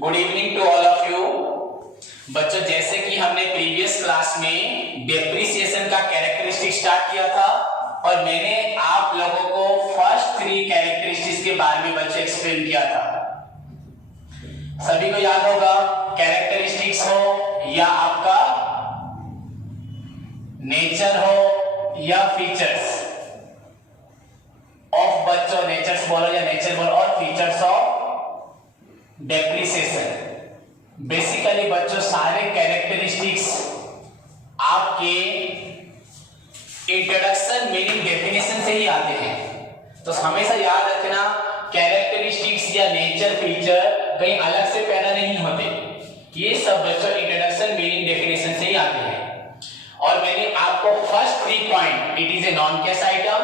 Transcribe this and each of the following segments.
Good evening to all of you. बच्चों, जैसे कि हमने प्रीवियस क्लास में डेप्रिसिएशन का कैरेक्टरिस्टिक स्टार्ट किया था और मैंने आप लोगों को फर्स्ट 3 कैरेक्टरिस्टिक्स के बारे में बच्चों एक्सप्लेन किया था। सभी को याद होगा, कैरेक्टरिस्टिक्स हो या आपका नेचर हो या फीचर्स ऑफ बच्चों, नेचर्स बोलो या नेचर बोलो, और फीचर्स ऑफ डेप्रिसिएशन। बेसिकली बच्चों सारे कैरेक्टरिस्टिक्स आपके इंट्रोडक्शन मीनिंग डेफिनेशन से ही आते हैं। तो हमेशा याद रखना, कैरेक्टरिस्टिक्स या नेचर फीचर कहीं अलग से पैदा नहीं होते, ये सब बच्चों इंट्रोडक्शन मीनिंग डेफिनेशन से ही आते हैं। और मैंने आपको first 3 point, it is a non cash item,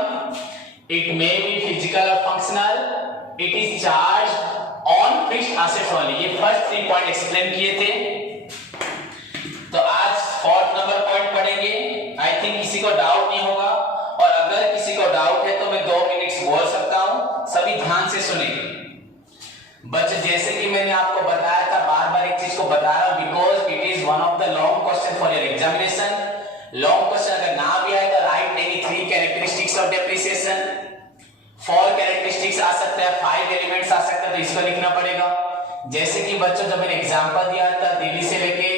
it may be physical और functional, it is charge on fixed assets only, ये फर्स्ट 3 पॉइंट एक्सप्लेन किए थे। तो आज 4th नंबर पॉइंट पढ़ेंगे। आई थिंक किसी को डाउट नहीं होगा, और अगर किसी को डाउट है तो मैं 2 मिनट्स बोल सकता हूं, सभी ध्यान से सुने। बच्चे, जैसे कि मैंने आपको बताया था, बार-बार एक चीज को बता रहा हूं because it is one of the long question for your examination. Long question अगर ना भी आए तो right any 3 characteristics of depreciation. 4 characteristics आ सकता है, 5 एलिमेंट्स आ सकता है, तो इसको लिखना पड़ेगा। जैसे कि बच्चों जब मैंने एग्जांपल दिया था, दिल्ली से लेके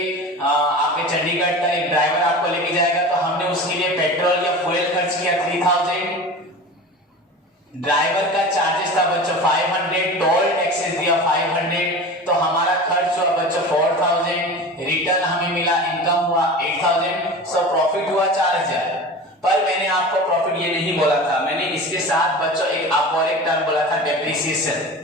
आपके चंडीगढ़ तक एक ड्राइवर आपको लेके जाएगा, तो हमने उसके लिए पेट्रोल या फ्यूल खर्च किया 3000, ड्राइवर का चार्जेस था बच्चों 500, टोल टैक्सेस दिया 500, तो हमारा खर्च हुआ बच्चों 4000, रिटर्न हमें मिला, इनकम हुआ 8000, सो प्रॉफिट हुआ 4000। पर मैंने आपको प्रॉफिट ये नहीं बोला था, मैंने इसके साथ बच्चों एक अपवारिक टर्म बोला था, डेप्रिसिएशन।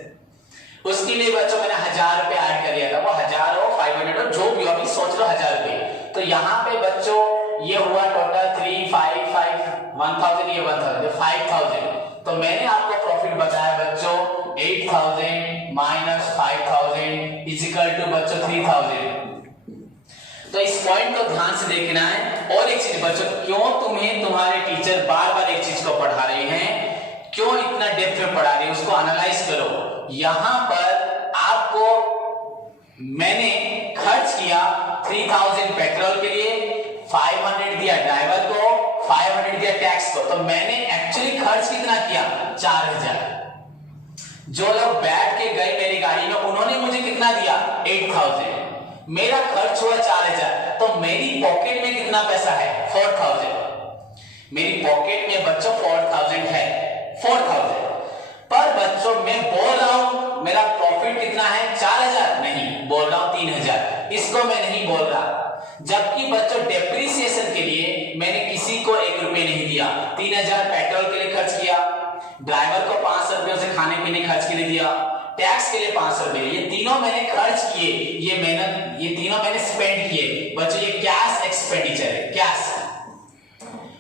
उसके लिए बच्चों मैंने 1000 रुपए ऐड कर दिया था, वो 1000 हो 500 हो जो भी हो, अभी सोच लो 1000 रुपए। तो यहाँ पे बच्चों ये हुआ टोटल 3 5 5 1000, ये 1000 5000। तो मैंने आपको प्रॉफिट बताया बच्चों 8000 माइनस 5000 इज इक्वल टू बच्चों 3000। तो इस पॉइंट को ध्यान से देखना है। और एक चीज बच्चों, क्यों तुम्हें तुम्हारे टीचर बार-बार एक चीज को पढ़ा रहे हैं, क्यों इतना डेप्थ में पढ़ा रहे हैं, उसको एनालाइज करो। यहां पर आपको मैंने खर्च किया 3000 पेट्रोल के लिए, 500 दिया ड्राइवर को, 500 दिया टैक्स को, तो मैंने एक्चुअली खर्च कितना किया 4000। जो लोग बैठ के गए मेरी गाड़ी में उन्होंने मुझे कितना दिया 8000, मेरा खर्च हुआ 4000, तो मेरी पॉकेट में कितना पैसा है 4000। मेरी पॉकेट में बच्चों 4000 है, 4000। पर बच्चों मैं बोल रहा हूं मेरा प्रॉफिट कितना है 4000, नहीं बोल रहा हूं 3000, इसको मैं नहीं बोल रहा। जबकि बच्चों डेप्रिसिएशन के लिए मैंने किसी को 1 रुपए नहीं दिया, 3000 पेट्रोल के लिए खर्च किया, ड्राइवर को 500 रुपयों से खाने पीने खर्च के लिए दिया, टैक्स के लिए 500 रुपए, ये तीनों मैंने खर्च किए, ये तीनों मैंने स्पेंड किए। बच्चों ये कैश एक्सपेंडिचर है, कैश।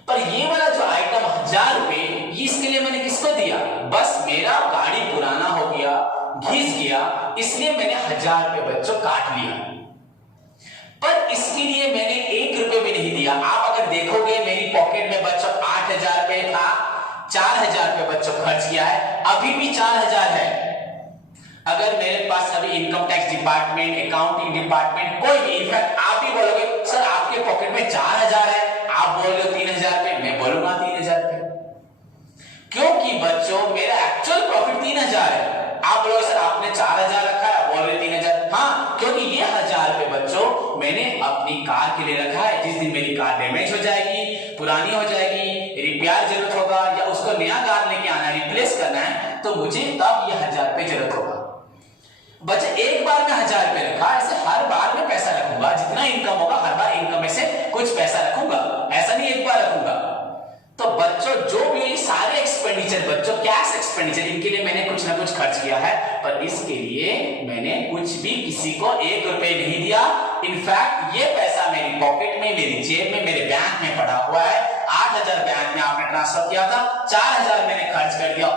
पर ये वाला जो आइटम 1000 रुपए, इसके लिए मैंने किसको दिया, बस मेरा गाड़ी पुराना हो गया, घिस गया, इसलिए मैंने 1000 रुपए बच्चों काट लिया। पर इसके लिए मैंने 1 रुपए भी नहीं दिया। आप अगर देखोगे मेरी पॉकेट में बच्चों 8000 रुपए था, 4000 रुपए बच्चों खर्च किया है, अभी भी 4000 है। अगर मेरे पास अभी income tax department, accounting department, कोई भी, इनफैक्ट आप ही बोलोगे सर आपके पॉकेट में 4000 है, आप बोल रहे हो 3000 रुपए, मैं बोलूंगा 3000 रुपए, क्योंकि बच्चों मेरा एक्चुअल प्रॉफिट 3000 है। आप बोलोगे सर आपने 4000 रखा है, आप बोल रहे 3000, हाँ, क्योंकि ये 1000 रुपए बच्चों मैंने अपनी कार के लिए रखा है। जिस दिन मेरी कार डैमेज हो जाएगी, पुरानी हो जाएगी, रिपेयर जरूरत होगा या उसको नया कार लेके आना है, रिप्लेस करना है, तो मुझे तब ये 1000 रुपए जरूरत होगा। बच्चे एक बार में 1000 रुपए रखा, ऐसे हर बार में पैसा रखूंगा, जितना इनकम होगा हर बार इनकम में से कुछ पैसा रखूंगा, ऐसा नहीं एक बार रखूंगा। तो बच्चों जो भी सारे एक्सपेंडिचर बच्चों कैश एक्सपेंडिचर, इनके लिए मैंने कुछ ना कुछ खर्च किया है, पर इसके लिए मैंने कुछ भी किसी को 1 रुपए नहीं दिया। इनफैक्ट ये पैसा मेरी पॉकेट में, मेरी जेब में, मेरे बैंक में पड़ा हुआ है। 8000 बैंक में आपने ट्रांसफर किया था, 4000 मैंने खर्च कर दिया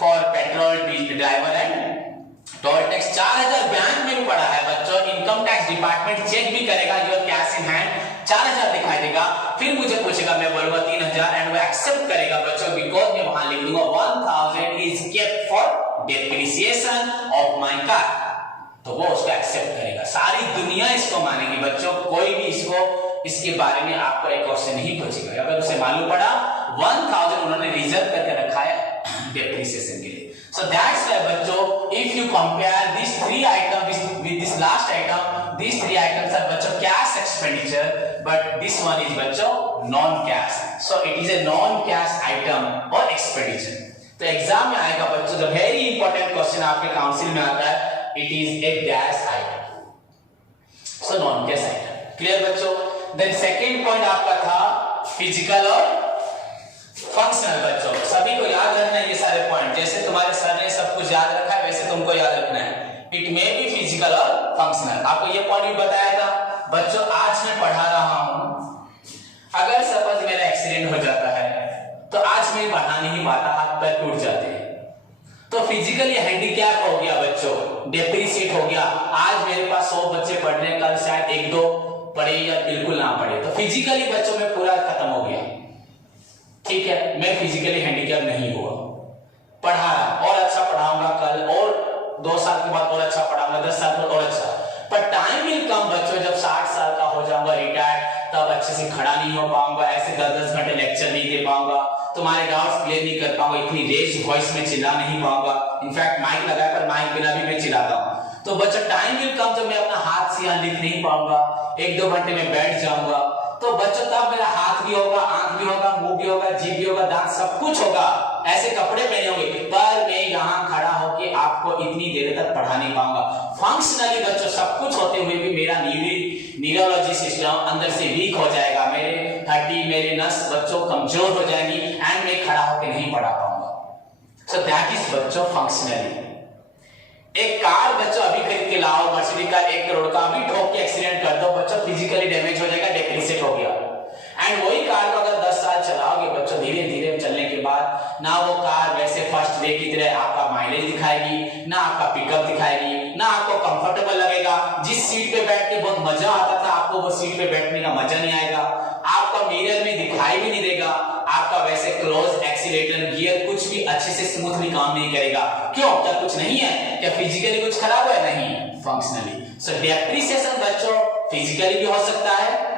for petrol, driver and told tax. 4000 bank में भी पड़ा है बच्चों, इनकम टैक्स डिपार्टमेंट चेक भी करेगा, योर कैश इन हैंड 4000 दिखाई देगा, फिर मुझे पूछेगा, मैं बोलूंगा 3000 एंड वो एक्सेप्ट करेगा बच्चों, बिकॉज मैं वहां लिख दूंगा 1000 is kept for depreciation of my car. तो वो उसको एक्सेप्ट करेगा, सारी दुनिया इसको मानेगी बच्चों, कोई भी इसके बारे में आपको एक क्वेश्चन नहीं पूछेगा। अगर उसे मालूम पड़ा 1000 उन्होंने रिजर्व करके रखा है डेप्रिसिएशन के लिए। So that's why बच्चों, if you compare these three items with this last item, these three items are बच्चों cash expenditure, but this one is बच्चों non cash, so it is a non cash item or expenditure। तो exam में आएगा बच्चों, जो very important question आपके council में आता है, it is a cash item, so non cash item। Clear बच्चों? देन सेकंड पॉइंट आपका था फिजिकल और फंक्शनल। बच्चों सभी को याद रखना है ये सारे पॉइंट, जैसे तुम्हारे सर ने सब कुछ याद रखा है वैसे तुमको याद रखना है। इट मे बी फिजिकल और फंक्शनल। आपको ये पॉइंट भी बताया था बच्चों, आज मैं पढ़ा रहा हूं, अगर सपोज मेरा एक्सीडेंट हो जाता है तो आज मैं पढ़ा नहीं पाता, हाथ पैर टूट जाते हैं, तो फिजिकली हैंडीकैप हो गया बच्चों, डेप्रिसिएट हो गया। आज मेरे पास 100 बच्चे पढ़ रहे हैं, कल शायद 1-2 पढ़े या बिल्कुल ना पढ़े, तो फिजिकली बच्चों में पूरा खत्म हो गया। ठीक है, मैं फिजिकली हैंडीकैप नहीं हुआ, पढ़ा रहा और अच्छा पढ़ाऊंगा कल, और 2 साल के बाद और अच्छा पढ़ाऊंगा, 10 साल बाद और अच्छा, पर टाइम विल कम बच्चों, जब 60 साल का हो जाऊंगा रिटायर्ड, तब अच्छे से खड़ा नहीं हो पाऊंगा, ऐसे 10-10 घंटे लेक्चर नहीं दे पाऊंगा, तुम्हारे डाउट्स क्लियर नहीं कर पाऊंगा, इतनी रेज वॉइस में चिल्ला नहीं पाऊंगा, इनफैक्ट माइक लगाकर माइक बिना भी मैं चिल्लाता हूं। तो बच्चों टाइम विल कम जब मैं अपना हाथ से यहाँ लिख नहीं पाऊंगा, 1-2 घंटे में बैठ जाऊंगा, तो बच्चों तब मेरा हाथ भी होगा, आंख भी होगा, मुंह भी होगा, जीभ भी होगा, दांत सब कुछ होगा, ऐसे कपड़े पहने होंगे, पर मैं यहाँ खड़ा होके आपको इतनी देर तक पढ़ा नहीं पाऊंगा। फंक्शनली बच्चों सब कुछ होते हुए भी मेरा न्यूरोलॉजी सिस्टम अंदर से वीक हो जाएगा, मेरे हड्डी, मेरे नस बच्चों कमजोर हो जाएंगी, एंड मैं खड़ा होकर नहीं पढ़ा पाऊंगा। सो दैट इज बच्चों फंक्शनली। एक कार बच्चों अभी खरीद के लाओ, मर्सिडीज कार 1 करोड़ का, अभी ठोक के एक्सीडेंट कर दो बच्चों, फिजिकली डैमेज हो जाएगा, डेप्रिसिएट हो गया। एंड वही कार को अगर 10 साल चलाओगे बच्चों, धीरे धीरे चलने के बाद ना वो कार वैसे फर्स्ट डे की तरह आपका माइलेज दिखाएगी, ना आपका पिकअप दिखाएगी, ना आपको कंफर्टेबल लगेगा। जिस सीट पे बैठ के बहुत मजा आता था, आपको वो सीट पे बैठने का मजा नहीं आएगा, आपका मिरर में दिखाई भी नहीं देगा, आपका वैसे क्लोज, एक्सीलेटर, गियर कुछ भी अच्छे से स्मूथली काम नहीं करेगा। क्यों? क्या कुछ नहीं है? क्या फिजिकली कुछ खराब है? नहीं, फंक्शनली। सो डेप्रिसिएशन बच्चों फिजिकली भी हो सकता है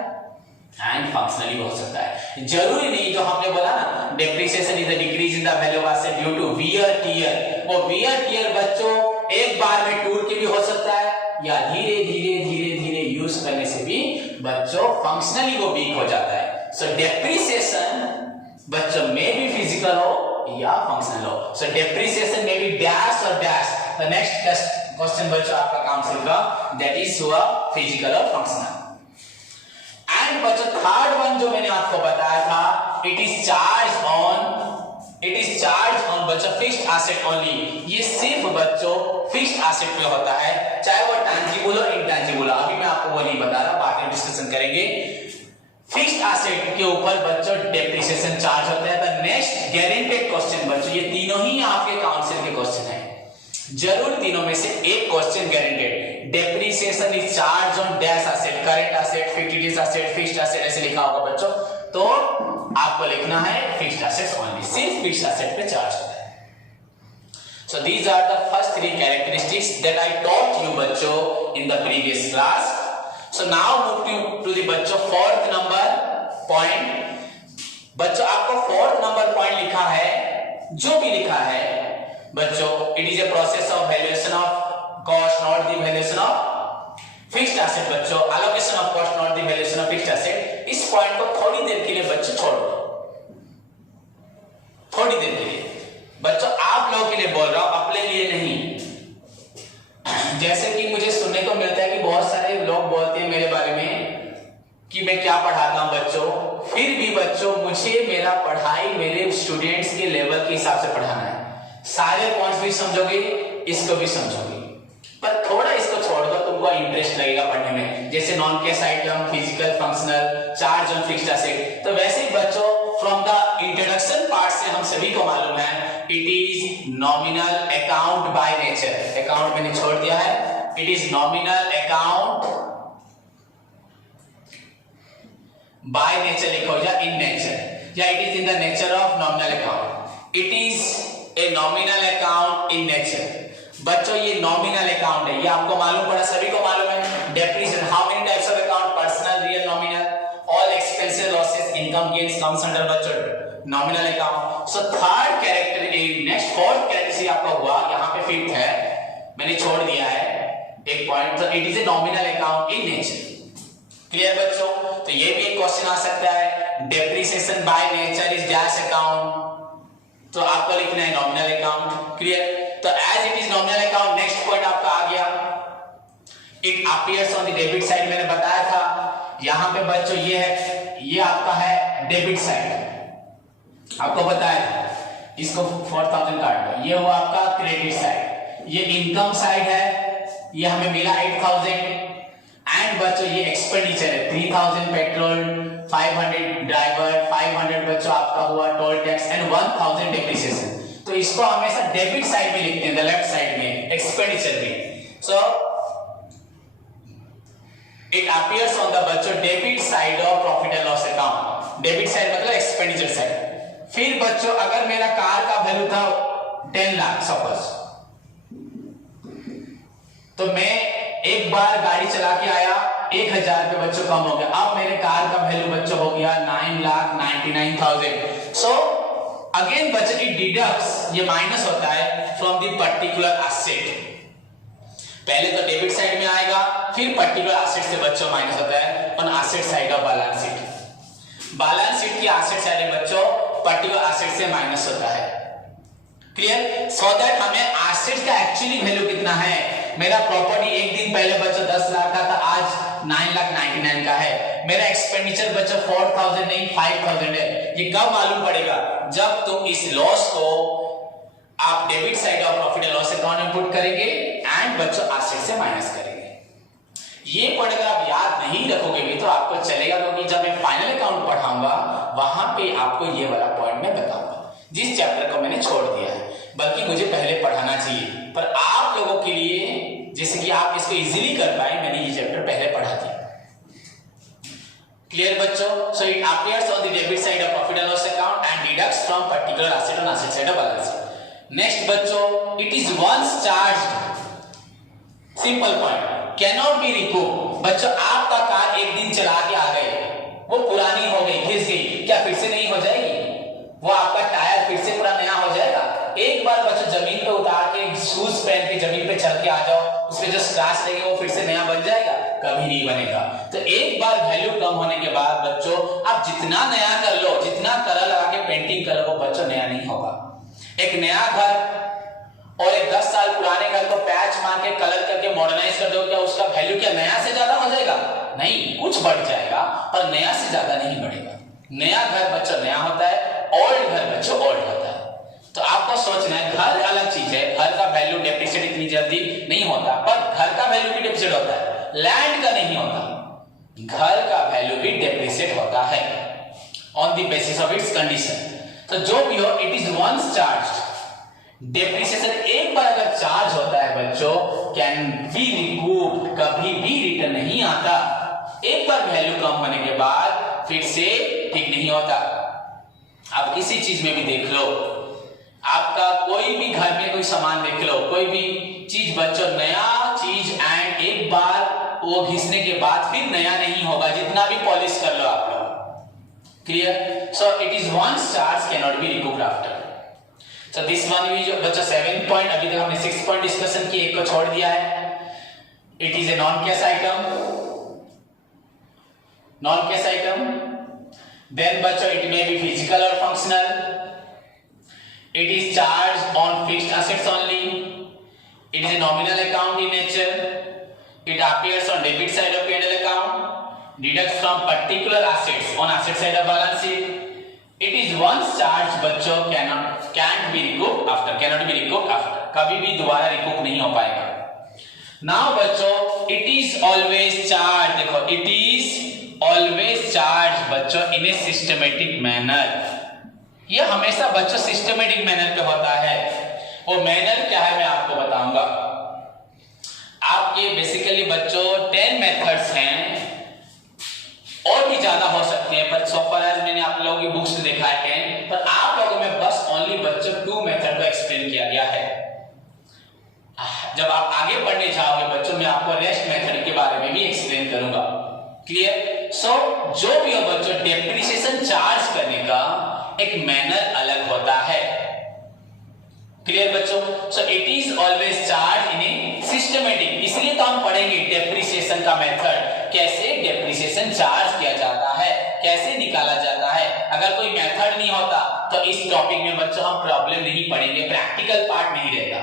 एंड फंक्शनली भी हो सकता है। जरूरी नहीं, जो हमने बोला ना, depreciation is the decrease in the value of asset due to wear tear, वो वियर टियर बच्चों एक बार में टूट के भी हो सकता है, या धीरे धीरे यूज करने से भी बच्चों फंक्शनली वो वीक हो जाता है। सो डेप्रिसिएशन बच्चों में भी फिजिकल हो या फंक्शनल हो। सो डेप्रिसिएशन में भी डैश और डैश। द नेक्स्ट क्वेश्चन बच्चों आपका काउंसिल का, दैट इज हुआ फिजिकल और फंक्शनल। एंड बच्चों थर्ड वन जो मैंने आपको बताया था, इट इज चार्ज ऑन बच्चों फिक्स्ड एसेट ओनली। ये सिर्फ बच्चों फिक्स्ड एसेट पे होता है, चाहे वो टैंजिबल हो इंटैंजिबल। अभी मैं आपको वो नहीं बता रहा, बाद में डिस्कशन करेंगे। फिक्स्ड एसेट के ऊपर बच्चों डेप्रिसिएशन चार्ज होता है। द नेक्स्ट गारंटेड क्वेश्चन बच्चों, ये तीनों ही आपके काउंसिल के क्वेश्चन है, जरूर तीनों में से एक question guaranteed. Depreciation is charge on dash asset, current asset, fixed asset, fixed asset ऐसे लिखा होगा बच्चों, तो आपको लिखना है फिक्स्ड एसेट्स ओनली, सिर्फ फिक्स्ड एसेट पे चार्ज होता है। So these are the first 3 characteristics that I taught you बच्चों in the previous class. So now move to the बच्चों fourth number point। बच्चों आपको fourth number point लिखा है, जो भी लिखा है बच्चों, it is a process of valuation of cost, not the valuation of fixed asset। बच्चों allocation of cost, not the valuation of fixed asset। इस पॉइंट को थोड़ी देर के लिए बच्चों छोड़ दो, थोड़ी देर के लिए बच्चों, आप लोगों के लिए बोल रहा हूं, अपने लिए नहीं। जैसे कि मुझे सुनने को मिलता है कि बहुत सारे लोग बोलते हैं मेरे बारे में कि मैं क्या पढ़ाता हूं बच्चों, फिर भी बच्चों मुझे मेरा पढ़ाई मेरे स्टूडेंट्स के लेवल के हिसाब से पढ़ाना है। सारे पॉइंट्स भी समझोगे, इसको भी समझोगे, पर थोड़ा इसको छोड़ दो, तुमको इंटरेस्ट लगेगा पढ़ने में। जैसे non cash item, physical, functional, charge on fixed asset, तो वैसे ही बच्चों फ्रॉम द इंट्रोडक्शन पार्ट से हम सभी को मालूम है, it is nominal account by nature. Account मैंने छोड़ दिया है, it is nominal account by nature लिखो, या इन नेचर, या it is in the nature of nominal account. It is a nominal account in nature. बच्चों ये नॉमिनल अकाउंट है, ये आपको मालूम पड़ा, सभी को मालूम है। Depreciation, how many types of account? Personal, real, nominal. All expenses, losses, income, gains comes under बच्चों nominal account. So third character, next fourth character आपका हुआ, यहाँ पे फिफ्थ है, मैंने छोड़ दिया है एक पॉइंट। तो it is a nominal account in nature. Clear बच्चों? तो ये भी एक क्वेश्चन आ सकता है, depreciation by nature is dash account, तो आपको लिखना है नॉमिनल अकाउंट। क्लियर? तो as it is nominal account, next point आपका आ गया, it appears on the debit side. मैंने बताया था यहां पे बच्चों ये है, ये आपका है डेबिट साइड, आपको बताया था, इसको 4000 काट दो, ये हुआ आपका क्रेडिट साइड। ये इनकम साइड है, ये हमें मिला 8000। एंड बच्चों ये एक्सपेंडिचर है, 3000 पेट्रोल, 500 ड्राइवर, 500 बच्चों आपका हुआ टोल टैक्स एंड 1000 डेप्रिसिएशन। तो इसको हमेशा डेबिट साइड में लिखते हैं, द लेफ्ट साइड में, एक्सपेंडिचर में। So it appears on the बच्चों debit side of profit and loss account. Debit side मतलब एक्सपेंडिचर साइड। फिर बच्चों अगर मेरा कार का वैल्यू था 10 लाख सपोज, तो मैं एक बार गाड़ी चला के आया, 1000 रुपए बच्चों कम हो गया, अब मेरे कार का वैल्यू बच्चों हो गया 9,99,000। सो अगेन बच्चों इट डिडक्ट्स, ये माइनस होता है फ्रॉम द पर्टिकुलर एसेट। पहले तो डेबिट साइड में आएगा, फिर पर्टिकुलर एसेट से बच्चों माइनस होता है on asset side of balance sheet. Balance sheet की एसेट साइड में बच्चों पर्टिकुलर एसेट से माइनस होता है। क्लियर? सो दैट हमें एसेट का एक्चुअली वैल्यू कितना है, मेरा प्रॉपर्टी एक दिन पहले बच्चों 10 लाख का था, आज 9,99,000 का है। मेरा एक्सपेंडिचर बच्चों 4000 नहीं 5000 है। ये कब मालूम पड़ेगा? जब तुम इस लॉस को आप debit side of profit and loss account में पुट करेंगे एंड बच्चों एसेट से माइनस करेंगे। ये पॉइंट अगर आप याद नहीं रखोगे भी तो आपको चलेगा, क्योंकि जब मैं फाइनल अकाउंट पढ़ाऊंगा वहां पे आपको ये वाला पॉइंट मैं बताऊंगा, जिस चैप्टर को मैंने छोड़ दिया है। बल्कि मुझे पहले पढ़ाना चाहिए, पर आप लोगों के लिए जैसे कि आप इसको इजीली कर पाए, मैंने ये चैप्टर पहले पढ़ा दिया। क्लियर बच्चों? So it appears on the debit side of profit and loss account and deducts from particular asset on asset side of balance sheet. Next बच्चों, it is once charged, simple point, cannot be recoup. बच्चों आपका car एक दिन चला के आ गए, वो पुरानी हो गई, घिस गई, क्या फिर से नहीं हो जाएगी? वो आपका टायर फिर से पूरा नया हो जाएगा? एक बार बच्चों जमीन पे उतार के शूज पहन के जमीन पे चल के आ जाओ, उसमें जो स्क्रैच लगे वो फिर से नया बन जाएगा? कभी नहीं बनेगा। तो एक बार वैल्यू कम होने के बाद बच्चों आप जितना नया कर लो, जितना कलर लगा के पेंटिंग कर लो, वो बच्चों नया नहीं होगा। एक नया घर और एक 10 साल पुराने घर को पैच मार के कलर करके मॉडर्नाइज कर दो, क्या उसका वैल्यू क्या नया से ज्यादा हो जाएगा? नहीं, कुछ बढ़ जाएगा पर नया से ज्यादा नहीं बढ़ेगा। नया घर बच्चों नया होता है, ओल्ड घर बच्चों ओल्ड होता है। तो आपको सोचना है, घर अलग चीज है, घर का वैल्यू डेप्रिसिएट इतनी जल्दी नहीं होता, पर घर का वैल्यू भी डेप्रिसिएट होता है, लैंड का नहीं होता। घर का वैल्यू भी डेप्रिसिएट होता है on the basis of its condition. तो जो भी हो, it is once charged. Depreciation एक बार अगर चार्ज होता है बच्चों, कैन बी रिकूप्ड, कभी भी रिटर्न नहीं आता। एक बार वैल्यू कम होने के बाद फिर से ठीक नहीं होता। आप किसी चीज में भी देख लो, आपका कोई भी घर में कोई सामान देख लो, कोई भी चीज बच्चों, नया चीज एंड एक बार वो घिसने के बाद फिर नया नहीं होगा, जितना भी पॉलिश कर लो आप लोग। Clear? So it is once charge can not be recouped after. So this one भी जो बच्चों 7 पॉइंट, अभी तक हमने 6 पॉइंट डिस्कशन किए, एक को छोड़ दिया है। It is a non cash item, non cash item. Then बच्चों इट मे बी फिजिकल और functional. It is charged on fixed assets only. It is a nominal account in nature. It appears on debit side of P&L account. Deducts from particular assets on asset side of balance sheet. It is once charged बच्चों can't be recouped after. Cannot be recouped after. कभी भी दोबारा recoup नहीं हो पाएगा। Now बच्चों it is always charged. देखो it is always charged बच्चों in a systematic manner. ये हमेशा बच्चों सिस्टमेटिक मैनर पे होता है। वो मैनर क्या है मैं आपको बताऊंगा। आपके बेसिकली बच्चों 10 मेथड्स हैं, और भी ज्यादा हो सकते हैं, पर सो फार एज मैंने आप लोगों की बुक्स में देखा है 10, पर आप लोगों में बस ओनली बच्चों 2 मेथड को एक्सप्लेन किया गया है। जब आप आगे पढ़ने जाओगे बच्चों, मैं आपको रेस्ट मेथड के बारे में भी एक्सप्लेन करूंगा। क्लियर? सो जो भी हो बच्चों, डेप्रिसिएशन चार्ज करने का एक मैनर अलग होता है। क्लियर बच्चों? So it is always charge in a systematic, इसलिए तो हम पढ़ेंगे डेप्रिसिएशन का मेथड, कैसे डेप्रिसिएशन चार्ज किया जाता है, कैसे निकाला जाता है। अगर कोई मेथड नहीं होता तो इस टॉपिक में बच्चों हम प्रॉब्लम नहीं पढ़ेंगे, प्रैक्टिकल पार्ट नहीं रहेगा।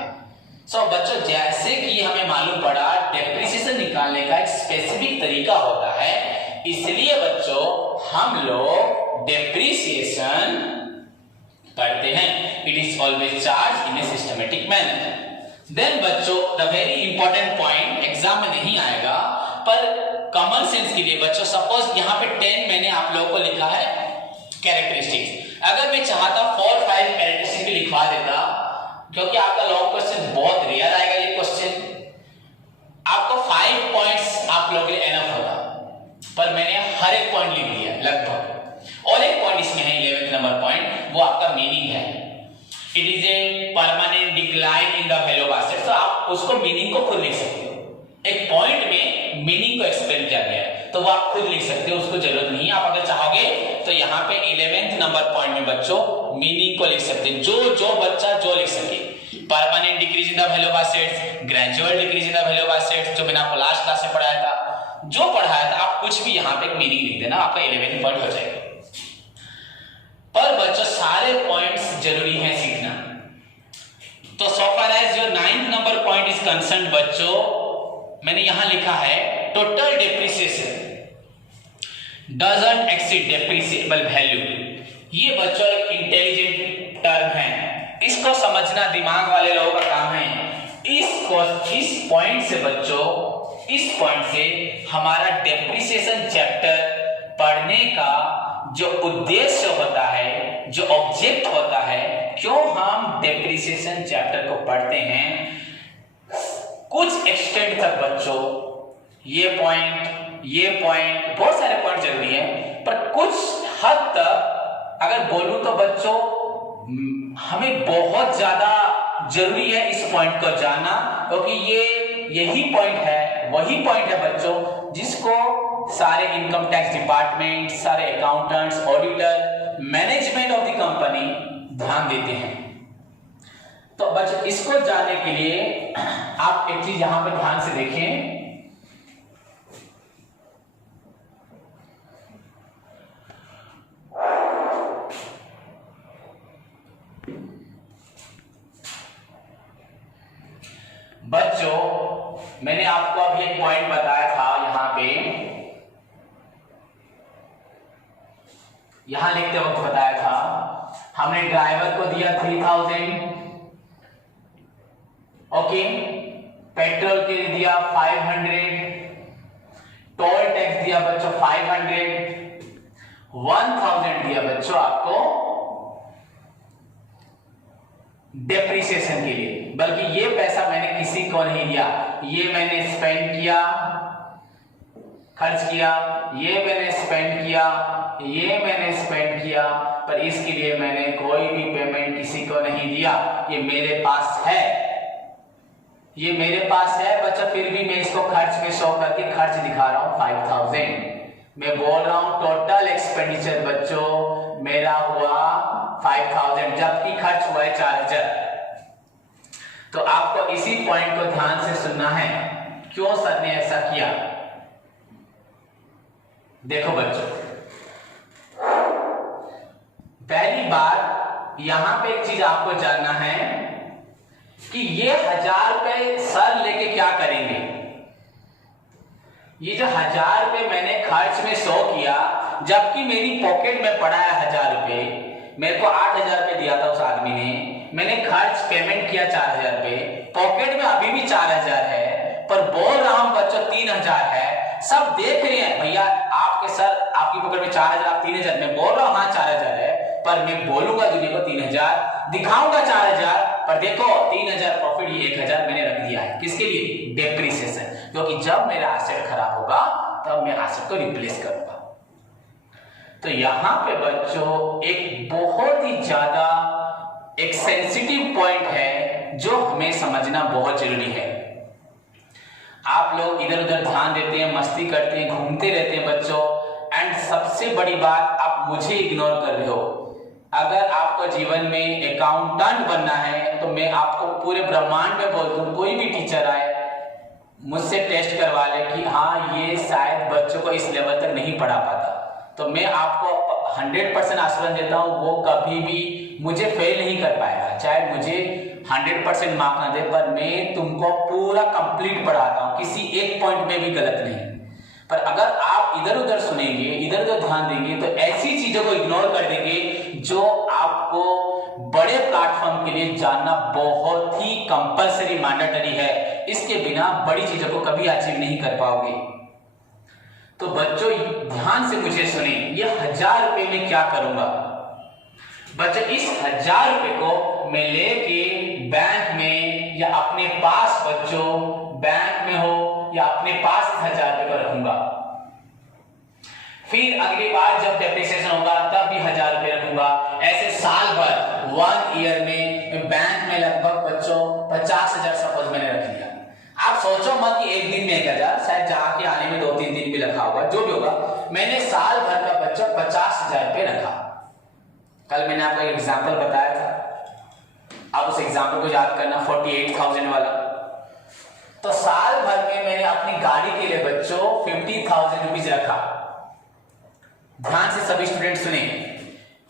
सो बच्चों, जैसे कि हमें मालूम पड़ा डेप्रिसिएशन निकालने का एक स्पेसिफिक तरीका होता है, इसलिए बच्चों हम लोग डेप्रिसिएशन करते हैं। It is always charge in a systematic manner. Then बच्चों, the very important point, exam में नहीं आएगा पर कॉमन सेंस के लिए बच्चों, सपोज यहाँ पे 10 मैंने आप लोगों को लिखा है कैरेक्टरिस्टिक्स, अगर मैं चाहता 4-5 कैरेक्टरिस्टिक्स भी लिखवा देता, क्योंकि आपका लॉन्ग क्वेश्चन बहुत रेयर आएगा ये क्वेश्चन, आपको 5 पॉइंट्स आप लोगों के लिए एनफ होता, पर मैंने हर एक पॉइंट लिख दिया लगभग। और एक पॉइंट इसमें है 11th नंबर पॉइंट, वो आपका मीनिंग है। It is a permanent decline in the value of assets. तो आप उसको मीनिंग को खुद लिख सकते हो, एक पॉइंट में मीनिंग को एक्सप्लेन किया गया है तो वो आप खुद लिख सकते हो, उसको जरूरत नहीं है। आप अगर चाहोगे तो यहाँ पे 11th नंबर पॉइंट में बच्चों मीनिंग को लिख सकते हैं, जो बच्चा जो लिख सके। Permanent decrease in the value of assets, gradual decrease in the value of assets, जो मैंने आपको लास्ट क्लास में पढ़ाया था, जो पढ़ाया था आप कुछ भी यहाँ पे एक मीनिंग लिख देना, आपका 11th पॉइंट हो जाएगा। पर बच्चों सारे पॉइंट्स जरूरी है सीखना। तो so far as your 9th number point is concerned बच्चों, मैंने यहां लिखा है total depreciation doesn't exceed depreciable value. ये बच्चों एक इंटेलिजेंट टर्म है, इसको समझना दिमाग वाले लोगों का काम है। इस पॉइंट से बच्चों, इस पॉइंट से हमारा डेप्रिसिएशन चैप्टर पढ़ने का जो उद्देश्य होता है, जो ऑब्जेक्ट होता है, क्यों हम डेप्रिसिएशन चैप्टर को पढ़ते हैं, कुछ एक्सटेंड तक बच्चों ये पॉइंट बहुत सारे पॉइंट जरूरी है, पर कुछ हद तक अगर बोलूं तो बच्चों हमें बहुत ज्यादा जरूरी है इस पॉइंट को जानना, क्योंकि यही पॉइंट है, वही पॉइंट है बच्चों जिसको सारे इनकम टैक्स डिपार्टमेंट, सारे accountants, auditor, management of the company ध्यान देते हैं। तो बच्चों इसको जानने के लिए आप एक चीज यहां पे ध्यान से देखें, बच्चों मैंने आपको अभी एक पॉइंट बताया था, यहां लिखते वक्त बताया था, हमने ड्राइवर को दिया 3000, ओके, पेट्रोल के लिए दिया 500, टोल टैक्स दिया बच्चों 500, 1000 दिया बच्चों आपको डेप्रिसिएशन के लिए। बल्कि ये पैसा मैंने किसी को नहीं दिया, ये मैंने स्पेंड किया, खर्च किया, ये मैंने स्पेंड किया, ये मैंने स्पेंड किया, पर इसके लिए मैंने कोई भी पेमेंट किसी को नहीं दिया। ये मेरे पास है, ये मेरे पास है बच्चा, फिर भी मैं इसको खर्च में शो करके खर्च दिखा रहा हूं 5000। मैं बोल रहा हूं टोटल एक्सपेंडिचर बच्चों मेरा हुआ 5000, जबकि खर्च हुआ है 4000। तो आपको इसी पॉइंट को ध्यान से सुनना है, क्यों सर ने ऐसा किया। देखो बच्चों, पहली बात यहां पे एक चीज आपको जानना है कि ये 1000 रुपए सर लेके क्या करेंगे। ये जो 1000 रुपए मैंने खर्च में शो किया, जबकि मेरी पॉकेट में पड़ा है 1000 रुपए, मेरे को 8000 रुपए दिया था उस आदमी ने, मैंने खर्च पेमेंट किया 4000 रुपए, पॉकेट में अभी भी 4000 है, पर बोल रहा हूं बच्चों 3000 है। सब देख रहे हैं भैया आपके सर, आपकी पॉकेट में 4000, आप 3000, मैं बोल रहा हूं हाँ 4000 है, पर मैं बोलूंगा दुनिया को 3000, दिखाऊंगा 4000, पर देखो 3000 प्रॉफिट, ये 1000 मैंने रख दिया है, किसके लिए, डेप्रिसिएशन, क्योंकि जब मेरा एसेट खराब होगा तब मैं एसेट को रिप्लेस करूंगा। तो यहां पे बच्चों एक बहुत ही ज्यादा एक सेंसिटिव पॉइंट है जो हमें समझना बहुत जरूरी है। आप लोग इधर उधर ध्यान देते हैं, मस्ती करते हैं, घूमते रहते हैं बच्चों, एंड सबसे बड़ी बात, आप मुझे इग्नोर कर रहे हो। अगर आपको जीवन में अकाउंटेंट बनना है तो मैं आपको पूरे ब्रह्मांड में बोल दूं, कोई भी टीचर आए मुझसे टेस्ट करवा ले कि हाँ ये शायद बच्चों को इस लेवल तक नहीं पढ़ा पाता, तो मैं आपको 100% आश्वासन देता हूँ वो कभी भी मुझे फेल नहीं कर पाएगा। चाहे मुझे 100% मार्क ना दे, पर मैं तुमको पूरा कंप्लीट पढ़ाता हूँ, किसी एक पॉइंट में भी गलत नहीं। पर अगर आप इधर उधर सुनेंगे, इधर उधर ध्यान देंगे, तो ऐसी चीजों को इग्नोर कर देंगे जो आपको बड़े प्लेटफॉर्म के लिए जानना बहुत ही कंपलसरी, मैंडेटरी है। इसके बिना बड़ी चीजों को कभी अचीव नहीं कर पाओगे। तो बच्चों ध्यान से मुझे सुने, ये 1000 रुपए में क्या करूंगा। बच्चों इस 1000 रुपए को मैं लेके बैंक में या अपने पास, बच्चों बैंक में हो या अपने पास 1000 रुपए को रखूंगा। फिर अगली बार जब डेप्रिसिएशन होगा तब भी 1000 रुपए रखूंगा। ऐसे साल भर, 1 ईयर में बैंक में लगभग बच्चों 50,000 सपोज मैंने रख लिया। आप सोचो मत कि एक दिन में 1000, शायद जाके आने में 2-3 दिन भी रखा होगा, जो भी होगा। मैंने साल भर का बच्चों 50,000 रुपए रखा। कल मैंने आपको एक एग्जाम्पल बताया था, आप उस एग्जाम्पल को याद करना, 48,000 वाला। तो साल भर में मैंने अपनी गाड़ी के लिए बच्चों 50,000 रुपीज रखा। ध्यान से सभी स्टूडेंट सुने,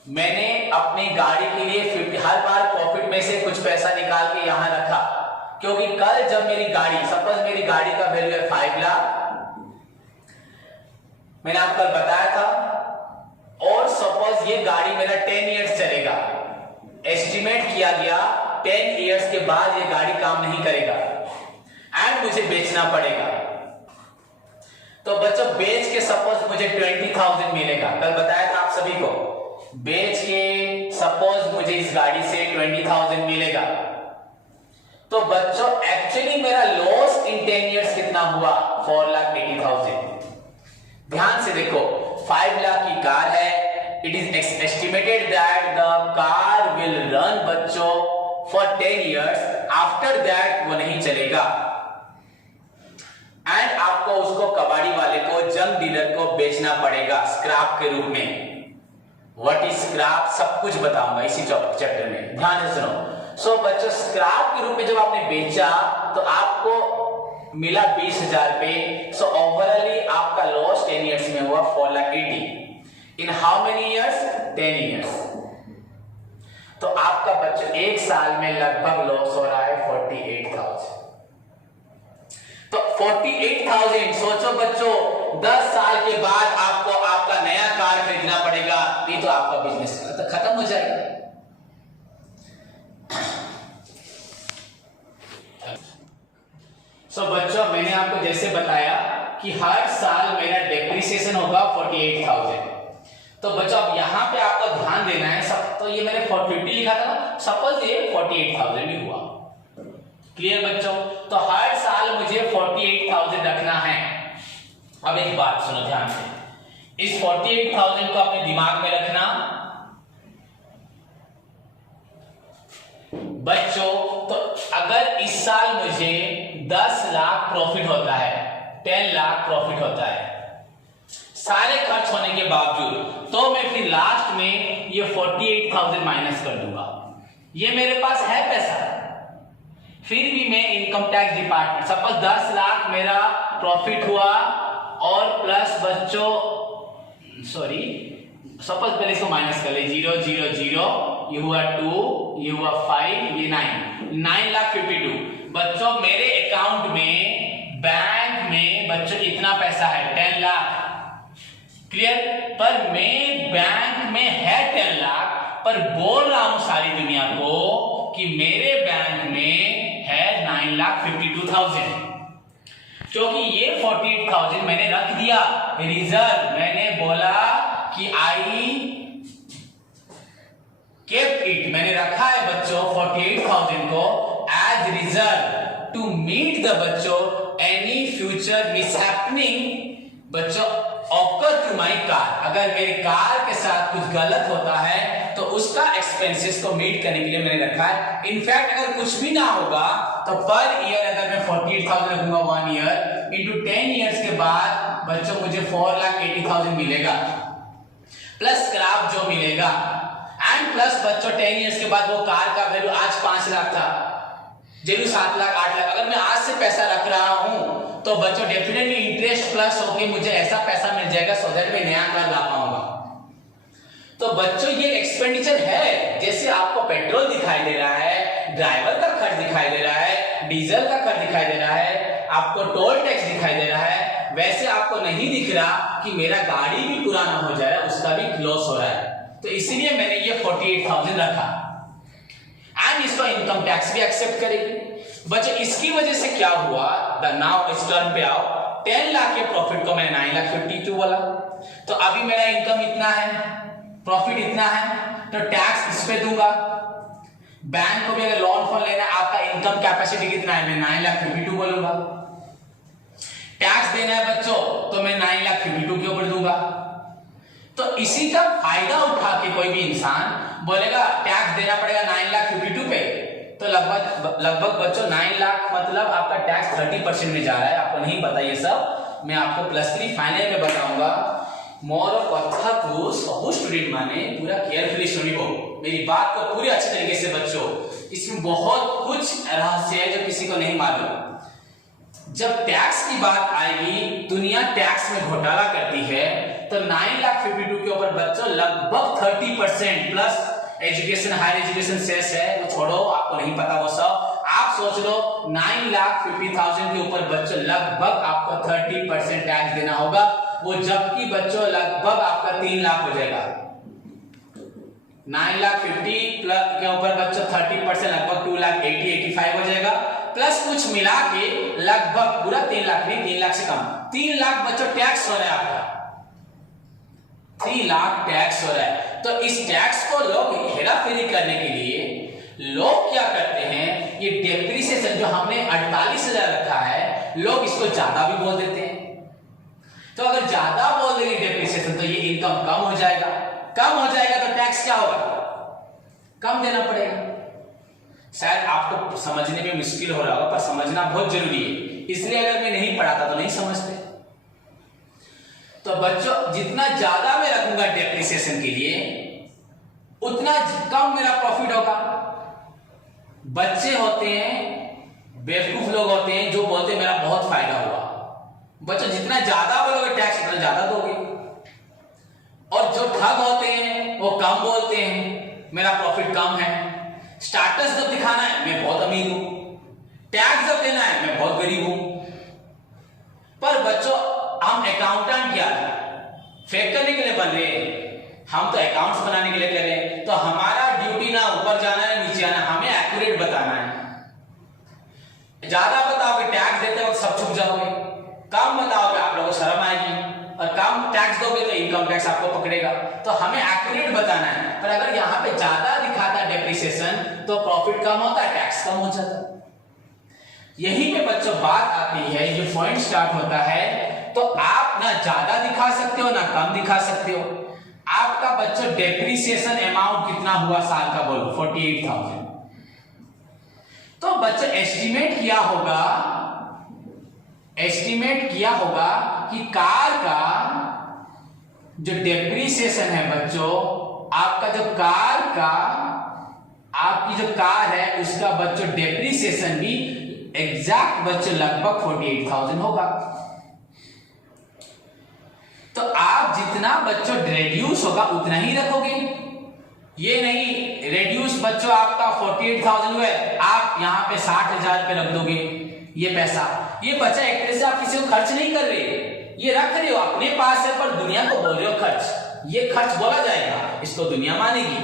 मैंने अपनी गाड़ी के लिए हर बार प्रॉफिट में से कुछ पैसा निकाल के यहां रखा, क्योंकि कल जब मेरी गाड़ी, सपोज मेरी गाड़ी का वैल्यू है 5 लाख, मैंने आपको बताया था, और सपोज ये गाड़ी मेरा 10 इयर्स चलेगा, एस्टिमेट किया गया 10 इयर्स के बाद ये गाड़ी काम नहीं करेगा एंड मुझे बेचना पड़ेगा। तो बच्चों बेच के सपोज मुझे 20,000 मिलेगा। कल बताया था आप सभी को, बेच के सपोज मुझे इस गाड़ी से 20,000 मिलेगा। तो बच्चों एक्चुअली मेरा लॉस इन 10 इयर्स कितना हुआ? 4,80,000। ध्यान से देखो, 5 लाख की कार है, it is estimated that the car will run बच्चों फॉर 10 इयर्स, आफ्टर दैट वो नहीं चलेगा एंड आपको उसको कबाड़ी वाले को, जंग डीलर को बेचना पड़ेगा स्क्रैप के रूप में। व्हाट इज स्क्रैप सब कुछ बताऊंगा इसी चैप्टर में, ध्यान से सुनो। सो बच्चों स्क्रैप के रूप में जब आपने बेचा तो आपको मिला 20,000 रुपए। सो ओवरऑली आपका लॉस 10 इयर्स में हुआ 4,80,000। In how many years? 10 years. तो आपका बच्चों एक साल में लगभग लॉस हो रहा है 48,000। तो 48,000 सोचो बच्चों, 10 साल के बाद आपको आपका नया कार खरीदना पड़ेगा, ये तो आपका बिजनेस तो खत्म हो जाएगा। सो बच्चों मैंने आपको जैसे बताया कि हर साल मेरा डेप्रिसिएशन होगा 48,000। तो बच्चों अब यहां पे आपको ध्यान देना है, सब तो ये मैंने 450 लिखा था ना, सपोज ये 48,000 भी हुआ। क्लियर बच्चों? तो हर साल मुझे 48,000 रखना है। अब एक बात सुनो ध्यान से, इस 48,000 को अपने दिमाग में रखना बच्चों। तो अगर इस साल मुझे 10 लाख प्रॉफिट होता है, 10 लाख प्रॉफिट होता है सारे खर्च होने के बावजूद, तो मैं फिर लास्ट में ये 48,000 माइनस कर दूंगा। ये मेरे पास है पैसा, फिर भी मैं income tax department, suppose 10 lakh मेरा प्रॉफिट हुआ और प्लस बच्चों सॉरी सपोज पहले इसको माइनस कर ले, 0 0 0, ये हुआ 2, ये हुआ 5, ये 9,52,000 बच्चों मेरे अकाउंट में, बैंक में बच्चों इतना पैसा है 10 लाख। क्लियर? पर मैं बैंक में है 10 लाख, पर बोल रहा हूं सारी दुनिया को कि मेरे बैंक में है 9,52,000, क्योंकि ये 48,000 मैंने रख दिया रिजर्व। मैंने बोला कि आई केप्ट इट, मैंने रखा है बच्चों 48,000 को as reserve to meet the बच्चों एनी फ्यूचर मिसहैपनिंग बच्चों ऑकर टू माई कार, अगर मेरी कार के साथ कुछ गलत होता है तो उसका एक्सपेंसेस को मीट करने के लिए मैंने रखा है। इनफैक्ट अगर कुछ भी ना होगा तो पर ईयर अगर मैं 48,000 रखूंगा 1 ईयर इंटू 10 ईयर्स के बाद बच्चों मुझे 4,80,000 मिलेगा प्लस स्क्रैप जो मिलेगा एंड प्लस बच्चों 10 ईयर्स के बाद वो कार का वैल्यू आज 5 लाख था, जरूर 7 लाख 8 लाख। अगर मैं आज से पैसा रख रहा हूं तो बच्चों डेफिनेटली इंटरेस्ट प्लस होके मुझे ऐसा पैसा मिल जाएगा सो दैट मैं नया कार ला पाऊंगा। तो बच्चों ये एक्सपेंडिचर है, जैसे आपको पेट्रोल दिखाई दे रहा है, ड्राइवर का खर्च दिखाई दे रहा है, डीजल का खर्च दिखाई दे रहा है, आपको टोल टैक्स दिखाई दे रहा है, वैसे आपको नहीं दिख रहा कि मेरा गाड़ी भी पुराना हो जा रहा है, उसका भी लॉस हो रहा है। तो इसलिए मैंने ये 48,000 रखा एंड इसको इनकम टैक्स भी एक्सेप्ट करेगी। बच्चों इसकी वजह से क्या हुआ, द नाउ इस टर्म पे आओ, 10 लाख के प्रॉफिट को मैंने 9,52,000 बोला, तो अभी मेरा इनकम इतना है, प्रॉफिट इतना है, तो टैक्स इस पे दूंगा। बैंक को भी अगर लोन फोन लेना है, आपका इनकम कैपेसिटी कितना है, मैं 9,52,000 बोलूंगा। टैक्स देना है बच्चों तो मैं 9,52,000 के ऊपर दूंगा। तो इसी का फायदा उठा के कोई भी इंसान बोलेगा टैक्स देना पड़ेगा 9,52,000 पे, तो लगभग बच्चों 9 लाख मतलब आपका टैक्स 30% में जा रहा है। आपको नहीं पता ये सब, मैं आपको +3 फाइनल में बताऊंगा। मोर कथा को सब स्टूडेंट माने पूरा केयरफुली सुनिबो, मेरी बात को पूरे अच्छे तरीके से बच्चों, इसमें बहुत कुछ रहस्य है जो किसी को नहीं मालूम। जब टैक्स की बात आएगी, दुनिया टैक्स में घोटाला करती है, तो 9,52,000 के ऊपर बच्चों लगभग 30% plus education higher education cess है, वो छोड़ो, आपको नहीं पता वो सब। आप सोच लो 9,50,000 के ऊपर बच्चों लगभग आपको 30% टैक्स देना होगा, वो जबकि बच्चों लगभग आपका 3 लाख हो जाएगा। 9,50,000 प्लस के ऊपर बच्चों 30% लगभग 2,80,85 हो जाएगा, प्लस कुछ मिला के लगभग पूरा 3 लाख नहीं, 3 लाख से कम, 3 लाख बच्चों टैक्स हो रहा है आपका, 3 लाख टैक्स हो रहा है। तो इस टैक्स को लोग हेराफेरी करने के लिए लोग क्या करते हैं, ये डेप्रिसिएशन जो हमने 48,000 रखा है, लोग इसको ज्यादा भी बोल देते हैं। तो अगर ज्यादा बोल देंगे डेप्रिसिएशन तो ये इनकम कम हो जाएगा, कम हो जाएगा तो टैक्स क्या होगा, कम देना पड़ेगा। शायद आपको समझने में मुश्किल हो रहा होगा, पर समझना बहुत जरूरी है, इसलिए अगर मैं नहीं पढ़ाता तो नहीं समझते। तो बच्चों जितना ज्यादा मैं रखूंगा डेप्रिसिएशन के लिए उतना कम मेरा प्रॉफिट होगा। बच्चे होते हैं, बेवकूफ लोग होते हैं जो बोलते हैं मेरा बहुत फायदा हुआ। बच्चों जितना ज्यादा बोलोगे टैक्स उतना ज्यादा दोगे, और जो ठग होते हैं वो कम बोलते हैं मेरा प्रॉफिट कम है। स्टाटस जब दिखाना है मैं बहुत अमीर हूं, टैक्स जब देना है मैं बहुत गरीब हूं। पर बच्चों हम अकाउंटेंट क्या फेक करने के लिए बन रहे हैं, हम तो अकाउंट्स बनाने के लिए कर रहे हैं। तो हमारा ड्यूटी ना ऊपर जाना है नीचे आना, हमें एक्यूरेट बताना है। ज्यादा बताओगे टैक्स देते वक्त सब छुप जाओगे, कम बताओगे आप लोगों को शर्म आएगी, और कम टैक्स दोगे तो इनकम टैक्स आपको पकड़ेगा। तो हमें एक्यूरेट बताना है। पर अगर यहाँ पे ज्यादा दिखाता है डेप्रिसिएशन तो प्रॉफिट कम होता है, टैक्स कम हो जाता है। यही पे बच्चों बात आती है, ये पॉइंट स्टार्ट होता है। तो आप ना ज्यादा दिखा सकते हो ना कम दिखा सकते हो। आपका बच्चों डेप्रिसिएशन अमाउंट कितना हुआ साल का, बोलो 48,000। तो बच्चों एस्टिमेट किया होगा कि कार का जो डेप्रिसिएशन है बच्चों, आपका जो कार का आपकी जो कार है उसका बच्चों डेप्रिसिएशन भी एग्जैक्ट बच्चों लगभग 48,000 होगा। तो आप जितना बच्चों रेड्यूस होगा उतना ही रखोगे, ये नहीं रेड्यूस बच्चों आपका 48,000 हुए, आप यहां पे 60,000 पे रख दोगे। ये पैसा, ये बच्चा एक तरह से आप किसी को खर्च नहीं कर रहे, ये रख रहे हो अपने पास है, पर दुनिया को बोल रहे हो खर्च। ये खर्च बोला जाएगा, इसको दुनिया मानेगी।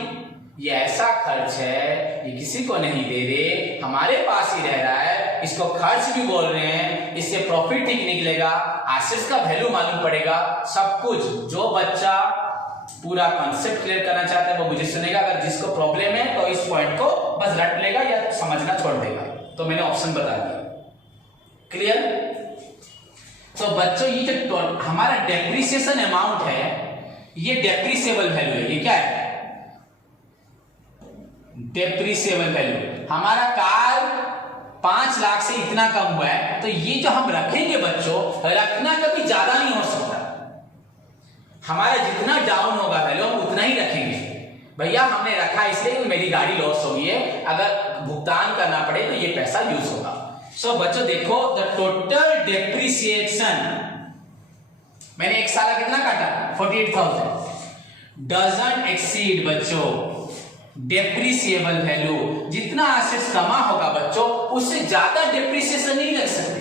ये ऐसा खर्च है, ये किसी को नहीं दे रहे, हमारे पास ही रह रहा है, इसको खर्च भी बोल रहे हैं, इससे प्रॉफिट ठीक निकलेगा, एसेट्स का वैल्यू मालूम पड़ेगा, सब कुछ। जो बच्चा पूरा कॉन्सेप्ट क्लियर करना चाहता है वो मुझे सुनेगा, अगर जिसको प्रॉब्लम है तो इस पॉइंट को बस रट लेगा या समझना छोड़ देगा। तो मैंने ऑप्शन बता दिया, क्लियर। तो बच्चों ये जो हमारा डेप्रिसिएशन अमाउंट है, ये डेप्रिसिएबल वैल्यू है। ये क्या है? Depreciable value. हमारा कार 5 लाख से इतना कम हुआ है, तो ये जो हम रखेंगे बच्चों, रखना कभी ज्यादा नहीं हो सकता। हमारा जितना डाउन होगा वैल्यू हम उतना ही रखेंगे। भैया हमने रखा इसलिए मेरी गाड़ी लॉस हो गई है, अगर भुगतान करना पड़े तो ये पैसा यूज होगा। सो बच्चों देखो, द टोटल डेप्रिसिएशन मैंने एक साल कितना काटा? 48,000 डजंट एक्सीड बच्चों डेप्रिसिएबल वैल्यू। जितना एसेट्स कमा होगा बच्चों, उससे ज्यादा डेप्रिसिएशन नहीं रख सकते।